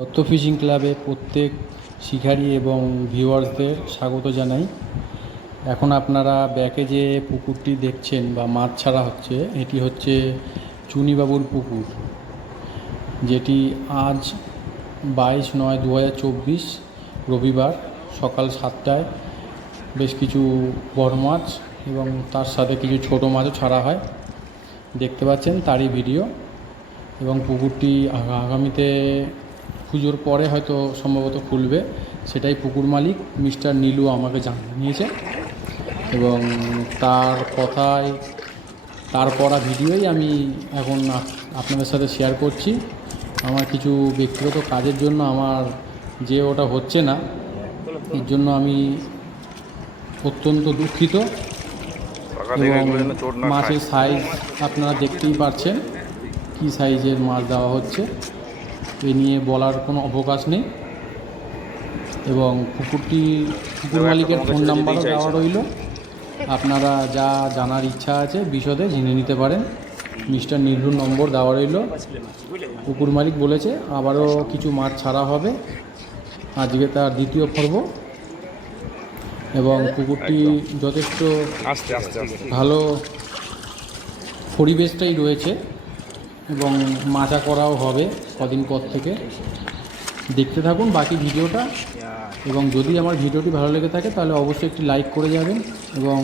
Dutta fishing ক্লাবে প্রত্যেক শিকারী এবং ভিউয়ার্সদের স্বাগত জানাই। এখন আপনারা ব্যাকে যে পুকুরটি দেখছেন বা মাছ ছাড়া হচ্ছে, এটি হচ্ছে চুনিবাবুর পুকুর, যেটি আজ বাইশ নয় দু রবিবার সকাল সাতটায় বেশ কিছু বড় মাছ এবং তার সাথে কিছু ছোট মাছও ছাড়া হয়। দেখতে পাচ্ছেন তারই ভিডিও এবং পুকুরটি আগামীতে পুজোর পরে হয়তো সম্ভবত খুলবে, সেটাই পুকুর মালিক মিস্টার নীলু আমাকে জানিয়েছে এবং তার কথায়, তার করা ভিডিওই আমি এখন আপনাদের সাথে শেয়ার করছি। আমার কিছু ব্যক্তিগত কাজের জন্য আমার যে ওটা হচ্ছে না, এর জন্য আমি অত্যন্ত দুঃখিত এবং মাছের সাইজ আপনারা দেখতেই পাচ্ছেন কী সাইজের মাছ দেওয়া হচ্ছে। এ নিয়ে বলার কোনো অবকাশ নেই। এবং পুকুরটি পুকুর মালিকের ফোন নাম্বারও দেওয়া। রইল। আপনারা যা জানার ইচ্ছা আছে বিশদে জেনে নিতে পারেন। মিস্টার নীলুর নম্বর দেওয়া রইল। পুকুর মালিক বলেছে আবারও কিছু মাছ ছাড়া হবে। আজকে তার দ্বিতীয় পর্ব। এবং পুকুরটি যথেষ্ট ভালো পরিবেশটাই রয়েছে। এবং মাজা করাও হবে কদিন পর থেকে। দেখতে থাকুন বাকি ভিডিওটা। এবং যদি আমার ভিডিওটি ভালো লেগে থাকে, তাহলে অবশ্যই একটি লাইক করে যাবেন এবং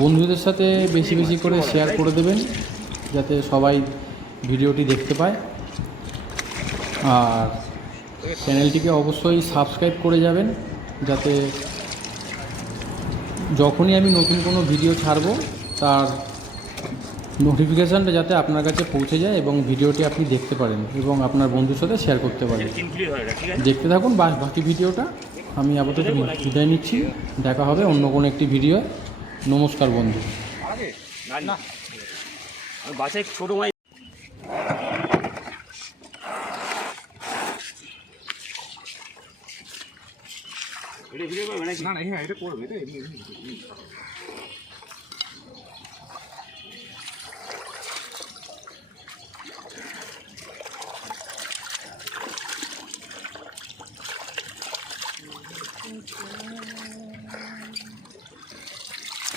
বন্ধুদের সাথে বেশি বেশি করে শেয়ার করে দেবেন, যাতে সবাই ভিডিওটি দেখতে পায়। আর চ্যানেলটিকে অবশ্যই সাবস্ক্রাইব করে যাবেন, যাতে যখনই আমি নতুন কোনো ভিডিও ছাড়বো, তার নোটিফিকেশানটা যাতে আপনার কাছে পৌঁছে যায় এবং ভিডিওটি আপনি দেখতে পারেন এবং আপনার বন্ধুর সাথে শেয়ার করতে পারেন। দেখতে থাকুন বা- বাকি ভিডিওটা আমি আপাতত বিদায় নিচ্ছি। দেখা হবে অন্য কোনো একটি ভিডিও নমস্কার বন্ধু। না না। ছোট এটা করবে এটা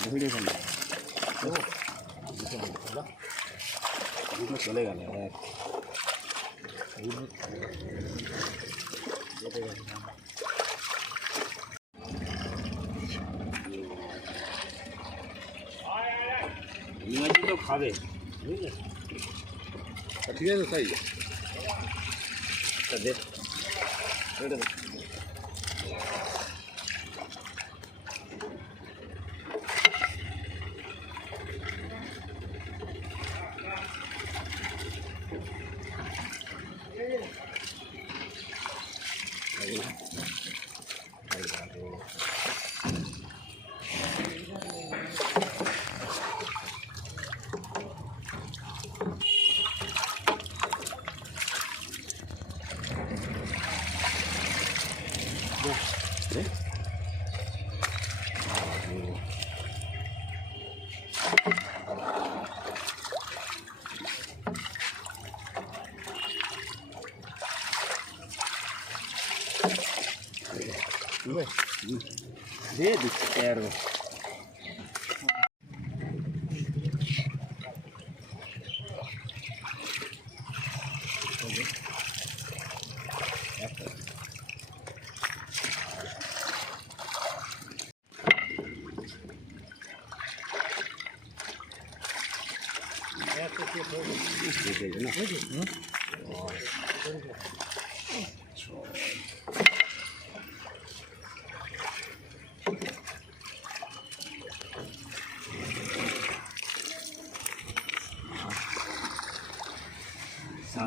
ভিডিও করবে চলে গেল ইংরেজি তো খাবে বুঝলে ঠিক আছে তাই Yeah. তা দে এটা দে দে দিচ্ছি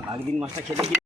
তেরো দিন মাছটা খেতে